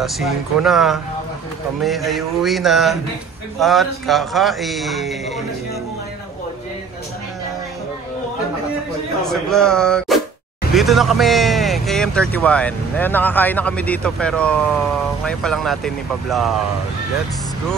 Lasing ko na. Kami ay uwi na. At kakain. Sa vlog. Dito na kami, KM31. Nakakain na kami dito pero ngayon pa lang natin ipa-vlog. Let's go!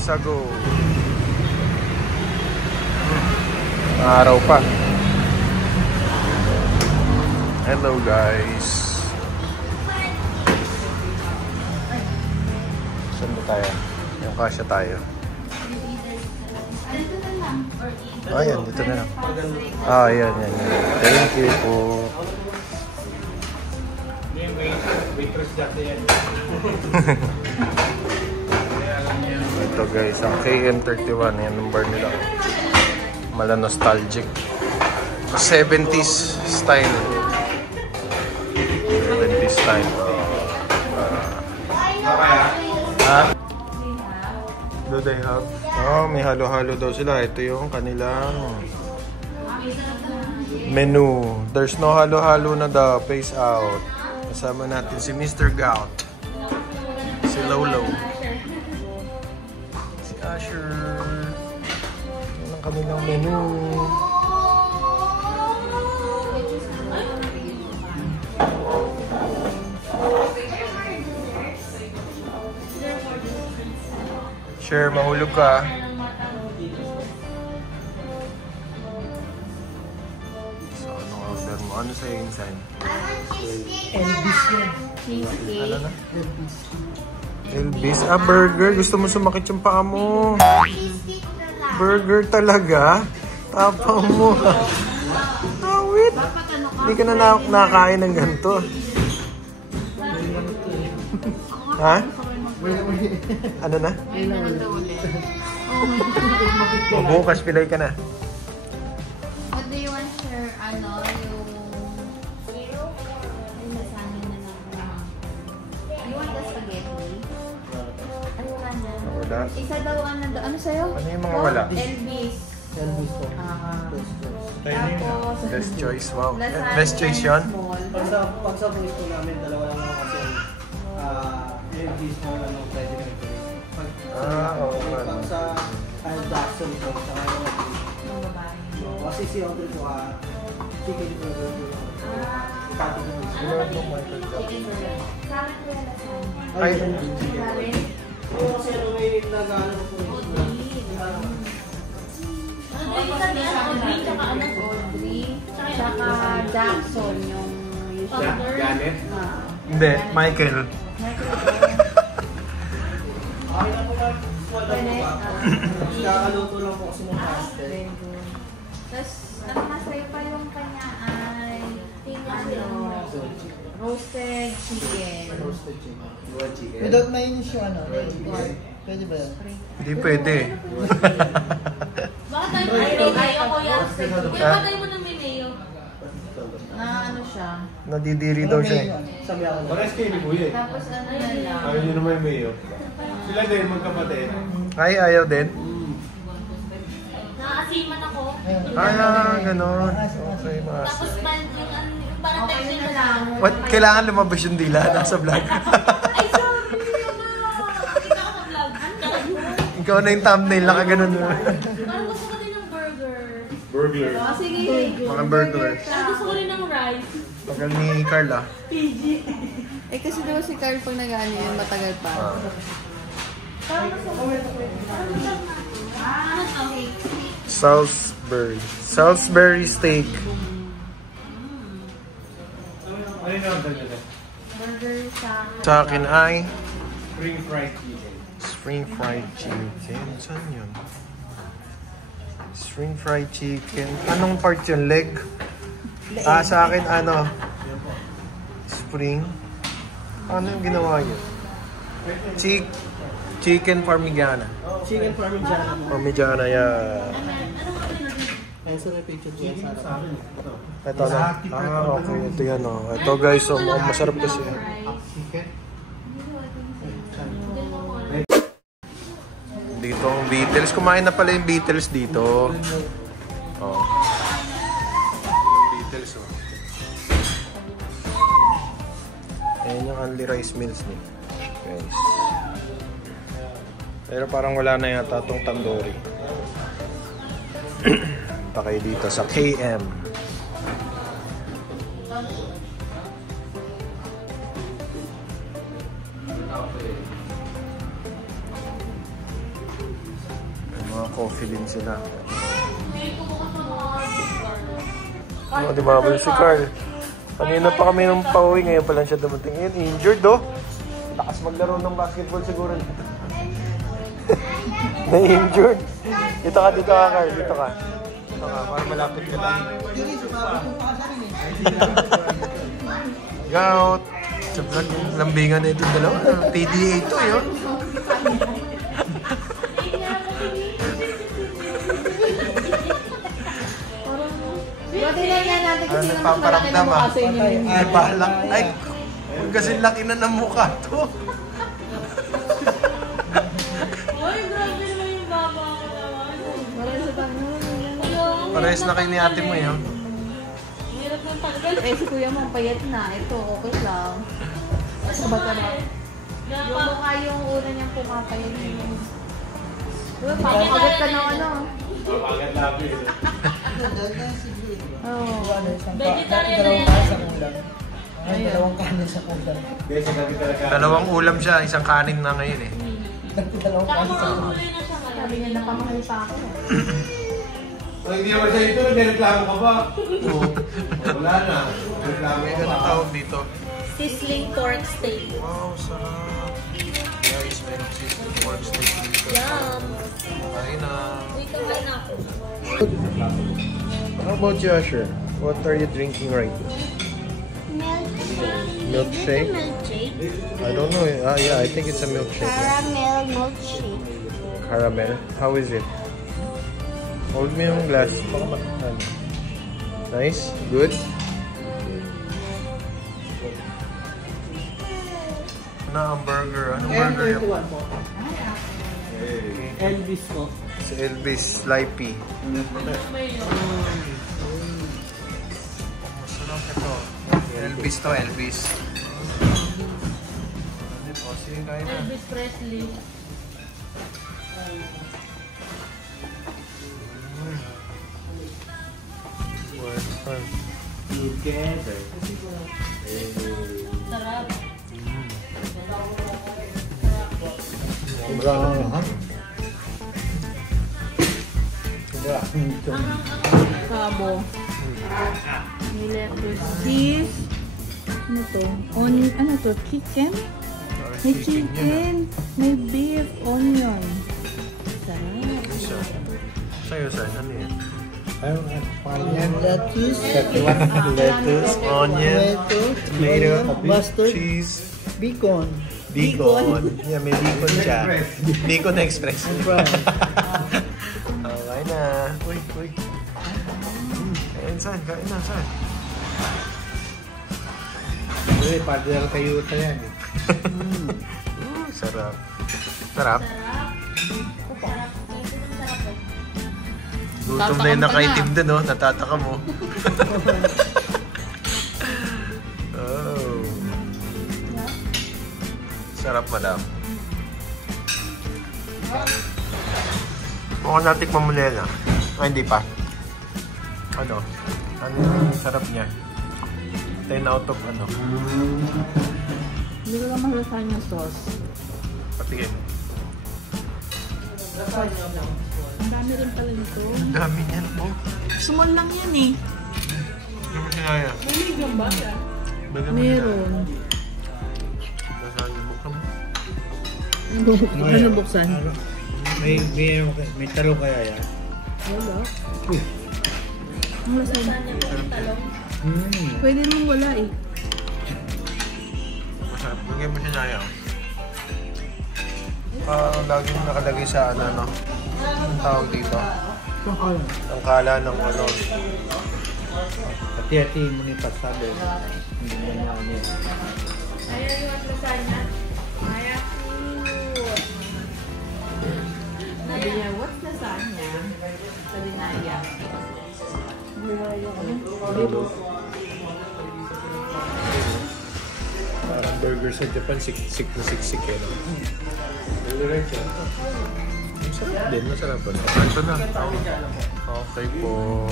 Sago! Araw pa. Hello guys. Saan ba tayo? Yung kasya tayo. Ayan, dito na lang. Ayan. Thank you po. Ito guys, ang KM31. Yan number nila. Mala nostalgic. 70s style. 70s style. Do they have? Oh, may halo-halo daw sila. Ito yung kanilang menu. There's no halo-halo na daw. Face out. Kasama natin si Mr. Gout. Si Lolo. Si Asher. Yan ang kanilang menu. Sure, mahulog ka. So, anong order mo? Ano sa'yo inside? Elvis yan. Cheesecake. Ano na? Elvis? Ah, burger. Gusto mo sumakit yung paa mo. Burger talaga? Tapang mo. Awit. Hindi ka na nakakain ng ganito. Ha? Ano na? Bukas pilay ka na. What do you want, sir? Ano, yung... Ay, nasanin na lang. You want the spaghetti? Ano ka na? Wala. Isa daw, ano sa'yo? Ano yung mga wala? Elvis. Elvis po. Tapos... Best choice, wow. lasagna Best choice yun? small. Pag sa place po namin, dalawa lang naman kasi Elvis mo lang yung pwede kami po. Oo nga. Pag sa Jackson po, sa Yung babae. kasi si Audrey po, chicken burger po. Ipati ko po. Ano ba yung chicken burger? Karin ko yung lasagna. Ay. Karin? Oo, kasi may nag-ano po. Audrey, tsaka ano? Audrey, tsaka Jackson, yung usual. Janet? Hindi, Michael. Okay na po lang. Kakaluto lang po kasi ng pastel. Tapos, ano nasa'yo pa yung kanya ay roasted chicken. Roasted chicken. Without mayonnaise yung ano? Pwede ba yan? Hindi pwede. Bakit tayo mayo ko yan? Kaya ba tayo mo ng mayo? Na ano siya? Nadidiri daw siya eh. Sabi ako. Pares kayo ni Kuya eh. Tapos ano na lang? Ayaw nyo naman yung mayo. Sila din, magkapatid. Ay, ayaw din? Nakasiman ako. Ganon. Okay, mga... Tapos yung parang texture na lang. What? Kailangan lumabas yung dila nasa vlog. Ay, sorry! Kita ko sa vlog. Ikaw na yung thumbnail, nakaganon mo. Parang gusto ko din ng burger. Burglar. Sige. Mga burglar. Gusto ko rin ng rice. Tagal ni Carla. Eh kasi diba si Carl pag nag-ano yun, matagal pa. Salisbury steak. Ano yung order nila? Burger Sa akin ay Spring fried chicken. spring fried chicken. Saan yun? Spring fried chicken. Anong part yun? Leg? Sa akin ano? Spring? Ano yung ginawa yun? Chicken parmigiana. Chicken parmigiana. Parmigiana, yeah. Kaya sa may picture ko sa akin. Ito na. Okay. Ito yan, oh. Ito guys, so, masarap kasi. Dito ang Beatles. Kumain na pala yung Beatles dito. Oh. Beatles, oh. Ayan yung only rice meals niya. Depends. Pero parang wala na yata itong tandoori. Punta kayo dito sa KM. May mga coffee din sila. Oh, di ba si Carl? Kanina pa kami nung pauwi, ngayon pa lang siya dumating. Ngayon, injured oh. Lakas maglaro ng basketball siguro nito. Na-injured. Dito ka, Carl. Dito ka. Dito ka, para malapit ka lang. Gout. Sa vlog, lambingan na itong dalawa. PDA ito, yun. Ano nagpaparamdam ah? Ay, balak. Ay, huwag kasi laki na ng mukha to. Ay, grabe naman yung baba ko naman. Parehas na kayo ni ate mo yun. Hirap ng tanggal. Eh, si kuya mo payat na. Ito, okay lang. Sabag ka na. Yung mukha yung una niyang pumapayat. Diba, papagat ka ng ano? Papagat labi. Oo. Dalawang kanin sa ulam. Kasi kami talaga. Dalawang ulam siya, isang kanin na ngayon eh. Dalawang kanin sa ulam. Sabi niya, napamahal pa ako. Hindi naman sa ito, nireklamo ka ba? Wala na. Nireklamo May ka ganun ba? tawag dito. Sizzling pork steak. Wow, sarap. Guys, meron sizzling pork steak dito. Yum! Kain na. Uy, kakain ako. How about you, Asher? What are you drinking right now? Milkshake? Milkshake. I don't know. Yeah, I think it's a milkshake. Caramel milkshake. Caramel. How is it? Hold me yung glass. Baka ano. Nice? Good? Ano ang burger? Anong burger yun? M21 po. Elvis po. Si Elvis Slippy. Masarap ito. Elvis to, Elvis. Sige, kain na. Elvis Presley. Together. Sarap. Sobra ha? Sobra. Kabo. May lettuce, cheese. Ano to? Ano to? Chicken? May chicken. May beef. Onion. Sarap. Sa'yo, saan? Ano yan? Lettuce, Lettuce, onion, tomato, mustard, cheese, bacon. bacon. Yeah, may bacon siya. Bacon Express. Right. Okay na. Uy. Kain saan? Kain na, saan? Uy, padala kayo ito yan. Sarap. Sarap. Gutom na yung nakaitim dun, no? Natataka mo. Oh. Sarap, madam. Mukhang natikman mo na yan, ah. Ay, hindi pa. Ano? Ano yung sarap niya? 10 out of ano? Hindi ko lang malasahan yung sauce. Patigin. Ang dami rin pala nito. Ang dami niyan, po. Small lang yan eh. Hindi mo sinaya. May medium ba siya? Bigyan mo Meron. Basahan yung mukha mo. Ano buksan? May talo kaya yan? Wala. Ang lasa niya. Pwede nung wala eh. Masarap. Bigyan mo sinaya. Laging nakalagay sa ano, no? Ang tawag dito? Ang kala ng ano. Hati-hati mo ni pasabi. Hindi mo na ano yan. Ayan yung lasagna. Maya food. Sabi niya, what's lasagna? Sabi na niya. Parang burger sa Japan, siksik na siksik eh. No? Masarap din, masarap po. Ito na. Okay po.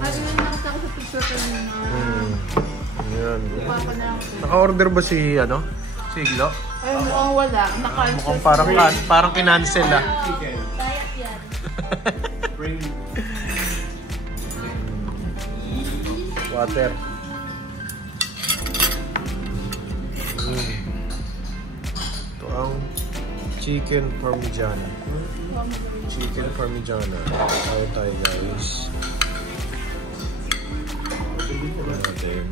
Ano na nakita ko sa picture ko na Yan. papa na ako. Naka-order ba si, ano? Si Iglo? Ay, mukhang wala. Naka-cancel. Mukhang parang kinancel ah. Diet yan. Water. Ito ang chicken parmigiana. Chicken parmigiana. Tayo guys. Natin.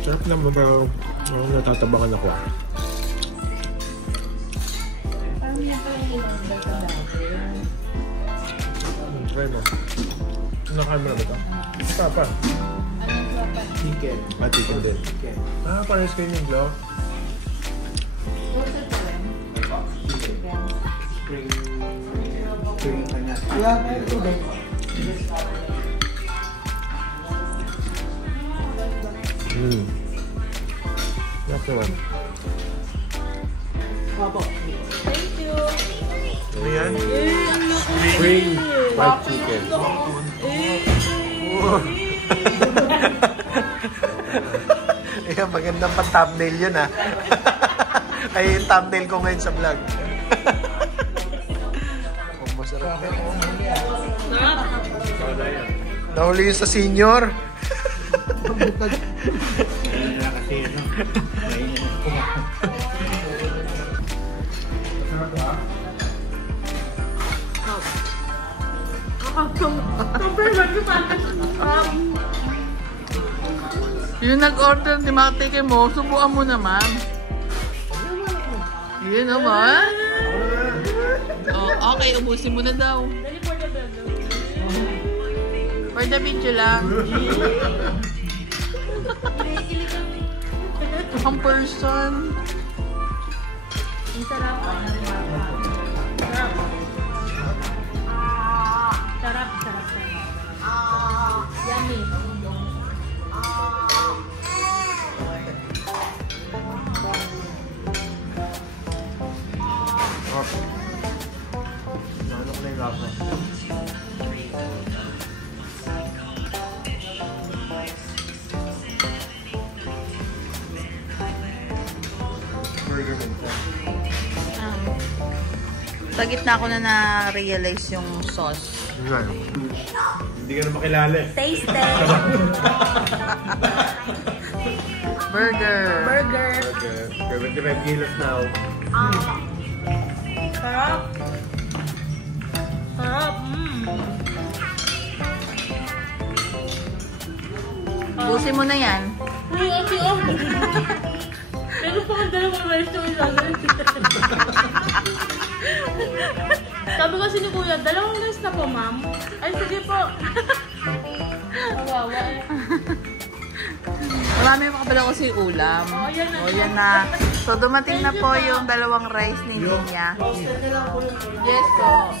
Sarap naman pero natatabakan ako. Parang yan pa yung Try mo. Nakain mo na ba ito? Ito pa. Chicken. Chicken din. Parehas kayo yung glow. Spring kanya. Yap naman. Thank you. Ano yan? Spring fried chicken. Ayan, magandang pang-thumbnail yun ah. Ay, yung thumbnail ko ngayon sa vlog. Masarap. Nahuli yun sa senior. Yung nag-order ni Matike mo, subukan mo naman. Yun naman. Oh, okay, ubusin mo na daw. For the video lang. Ang person. Ang sarap. Sarap. Sarap. Yummy. Ano ko na yung lasa? Burger din ko. Sa gitna ko na na-realize yung sauce. Hindi ka na makilala eh. Tasty. Burger. Burger. Okay. 75 kilos now. Sarap. Sarap. Ubusin mo na yan. Uy, ate, oh. Meron pa kang dalawang rice na ilalagay. Sabi kasi ni Kuya, dalawang rice na po, ma'am. Ay, sige po. Kawawa eh. Marami pa pala kasi ulam. Oh, yan na. O, yan na. So, dumating na po yung dalawang rice ni Ninya. Yes po.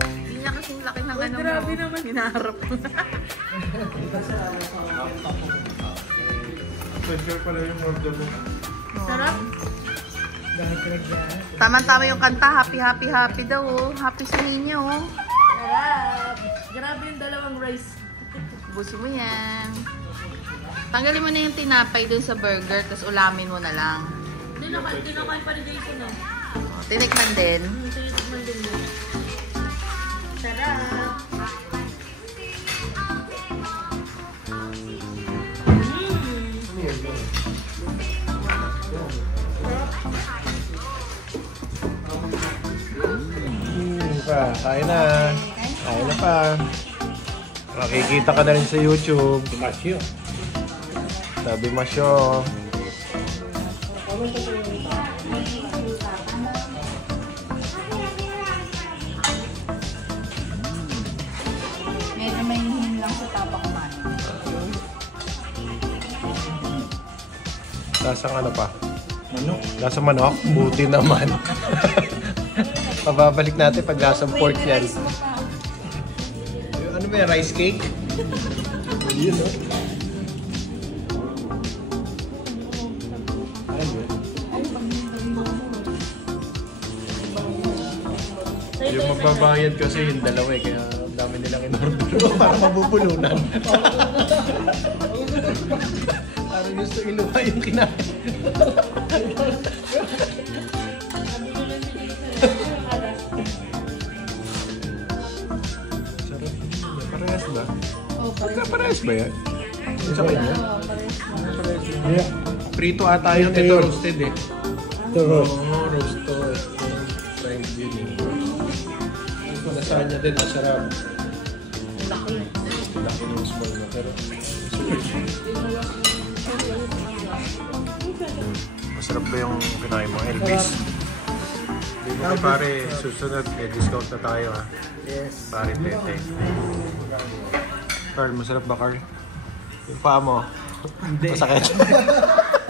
Hindi niya kasing laki ng ano mo. Grabe naman. Hinaharap mo. Special pala yung order mo. Sarap. Tama-tama yung kanta. Happy, happy, happy daw. Oh. Happy si Ninya. Oh. Sarap. Grabe yung dalawang rice. Busin mo yan. Tanggalin mo na yung tinapay dun sa burger, tapos ulamin mo na lang. Tinakain pa ni Jason eh. Tinikman din. Tinikman din mo. Sarap. Kain na. Kain na pa. Makikita ka na rin sa YouTube. Masyo. Sabi Masyo. Medyo may hihim lang sa tapa kumain. Lasang ano pa? Manok. Lasang manok? Buti naman. Pababalik natin pag lasang pork yan. Ano ba yan? Rice cake? Yun, no? Yung magbabayad kasi yung dalawa eh, kaya ang dami nilang in-order para mabubulunan. Parang gusto iluha yung kinain. Sarap. Parehas ba? Parehas ba yan? Sa kanya? Yeah. Prito ata yun. Ito roasted eh. Ito roast. Oo, roast to. Fried yun eh. Ito lasagna din, masarap. Laki. Laki ng small na, pero masarap ba yung kinain mo, Elvis? Hindi mo kay pare, susunod, discount na tayo ha. Yes. Pare Tete. Carl, masarap ba Carl? Yung paa mo? Hindi. Masakit.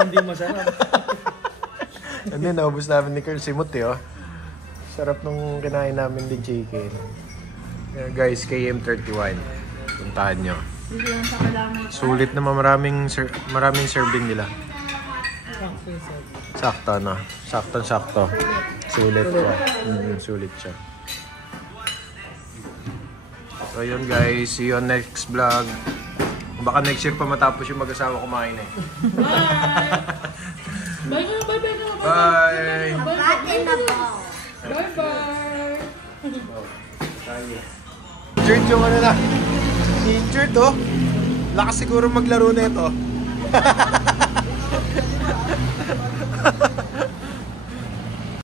Hindi masarap. Hindi, naubos namin ni Carl simot eh oh. Sarap nung kinain namin din chicken. Yeah, guys, KM31. Puntahan nyo. Hindi lang sa kailangan. Sulit naman maraming serving nila. Sakto no? Sakto. Sulit siya. Sulit siya. So yun guys, see you on next vlog. Baka next year pa matapos yung mag-asawa kumain eh. Bye! Bye-bye! Injured yung ano na. Injured oh. Lakas siguro maglaro na ito.